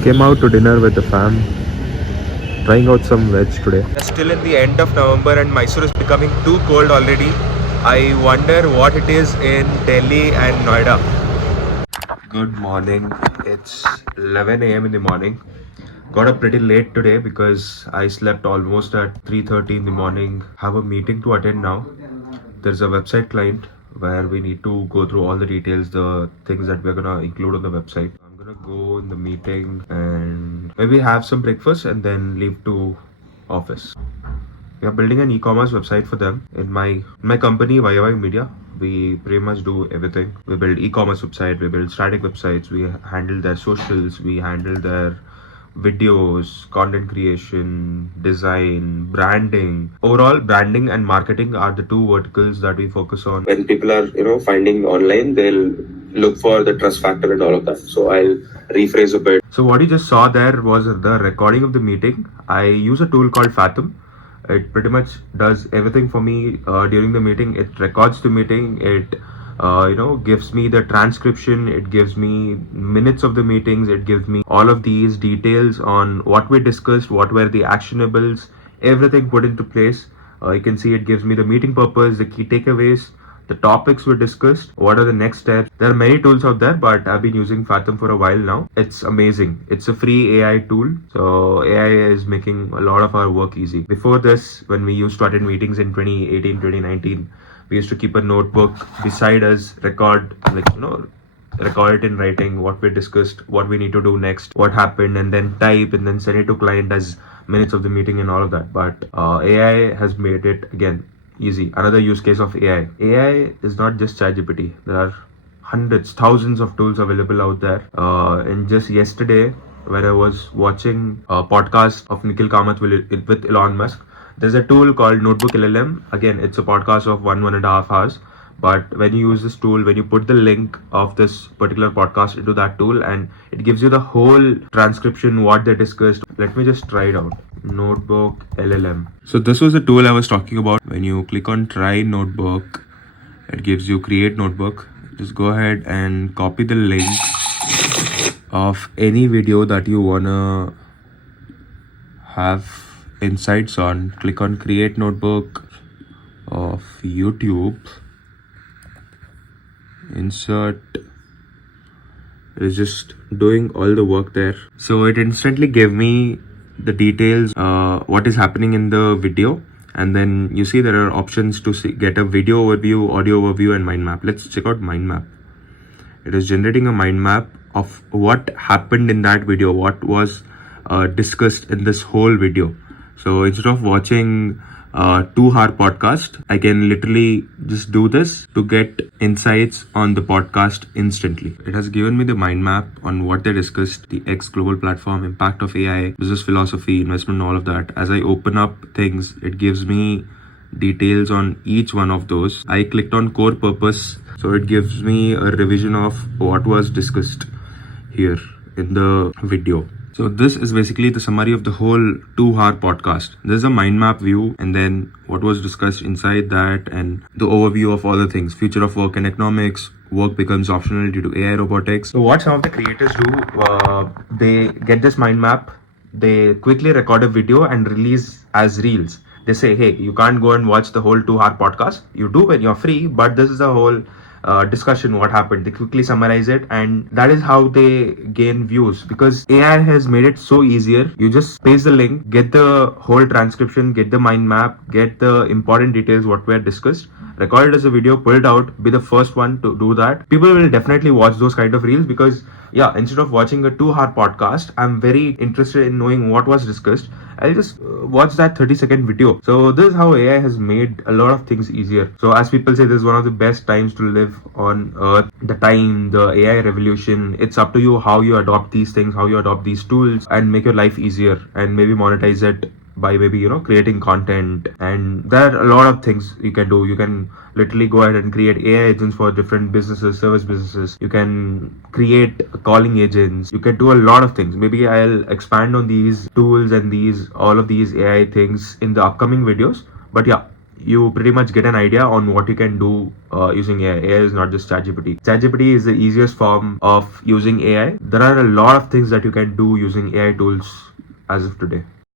Came out to dinner with the fam, trying out some veg today. We're still in the end of November and Mysore is becoming too cold already. I wonder what it is in Delhi and Noida. Good morning. It's 11 a.m. in the morning. Got up pretty late today because I slept almost at 3:30 in the morning. Have a meeting to attend now. There's a website client where we need to go through all the details, the things that we're gonna include on the website. I'm gonna go in the meeting and maybe have some breakfast and then leave to office. We are building an e-commerce website for them in my company YY Media. We pretty much do everything. We build e-commerce website, we build static websites, we handle their socials, we handle their videos, content creation, design, branding. Overall, branding and marketing are the two verticals that we focus on. When people are, finding online, they'll look for the trust factor and all of that. So I'll rephrase a bit. So what you just saw there was the recording of the meeting. I use a tool called Fathom. It pretty much does everything for me during the meeting. It records the meeting. It gives me the transcription. It gives me minutes of the meetings. It gives me all of these details on what we discussed, what were the actionables, everything put into place. You can see it gives me the meeting purpose, the key takeaways, the topics were discussed, what are the next steps. There are many tools out there, but I've been using Fathom for a while now. It's amazing. It's a free AI tool, so AI is making a lot of our work easy. Before this, when we used to attend meetings in 2018, 2019, we used to keep a notebook beside us, record it in writing, what we discussed, what we need to do next, what happened, and then type and then send it to client as minutes of the meeting and all of that. But AI has made it again easy. Another use case of AI. AI is not just ChatGPT. There are hundreds, thousands of tools available out there. And just yesterday, when I was watching a podcast of Nikhil Kamath with Elon Musk, there's a tool called Notebook LLM. Again, it's a podcast of 1.5 hours. But when you use this tool, when you put the link of this particular podcast into that tool, and it gives you the whole transcription, what they discussed. Let me just try it out. Notebook LLM. So this was the tool I was talking about. When you click on try notebook, it gives you create notebook. Just go ahead and copy the link of any video that you wanna have insights on. Click on create notebook of YouTube. Insert. It is just doing all the work there. So it instantly gave me the details, what is happening in the video, and then you see there are options to get a video overview, audio overview, and mind map. Let's check out mind map. It is generating a mind map of what happened in that video, what was discussed in this whole video. So instead of watching 2-hour podcast, I can literally just do this to get insights on the podcast instantly. It has given me the mind map on what they discussed, the X global platform, impact of AI, business philosophy, investment, all of that. As I open up things, it gives me details on each one of those. I clicked on core purpose, so it gives me a revision of what was discussed here in the video. So this is basically the summary of the whole 2-hour podcast. There's a mind map view, and then what was discussed inside that, and the overview of all the things. Future of work and economics. Work becomes optional due to AI robotics. So what some of the creators do, they get this mind map, they quickly record a video and release as reels. They say, hey, you can't go and watch the whole 2-hour podcast. You do when you're free, but this is the whole discussion, what happened. They quickly summarize it, and that is how they gain views, because AI has made it so easier. You just paste the link, get the whole transcription, get the mind map, get the important details what were discussed, record it as a video, put it out, be the first one to do that. People will definitely watch those kind of reels, because instead of watching a 2-hour podcast, I'm very interested in knowing what was discussed. I'll just watch that 30-second video. So this is how AI has made a lot of things easier. So as people say, this is one of the best times to live on earth. The time, the AI revolution. It's up to you how you adopt these things, how you adopt these tools, and make your life easier, and maybe monetize it by maybe creating content. And there are a lot of things you can do. You can literally go ahead and create AI agents for different businesses, service businesses. You can create calling agents. You can do a lot of things. Maybe I'll expand on these tools and all of these AI things in the upcoming videos. But you pretty much get an idea on what you can do using AI. AI is not just ChatGPT. ChatGPT is the easiest form of using AI. There are a lot of things that you can do using AI tools as of today.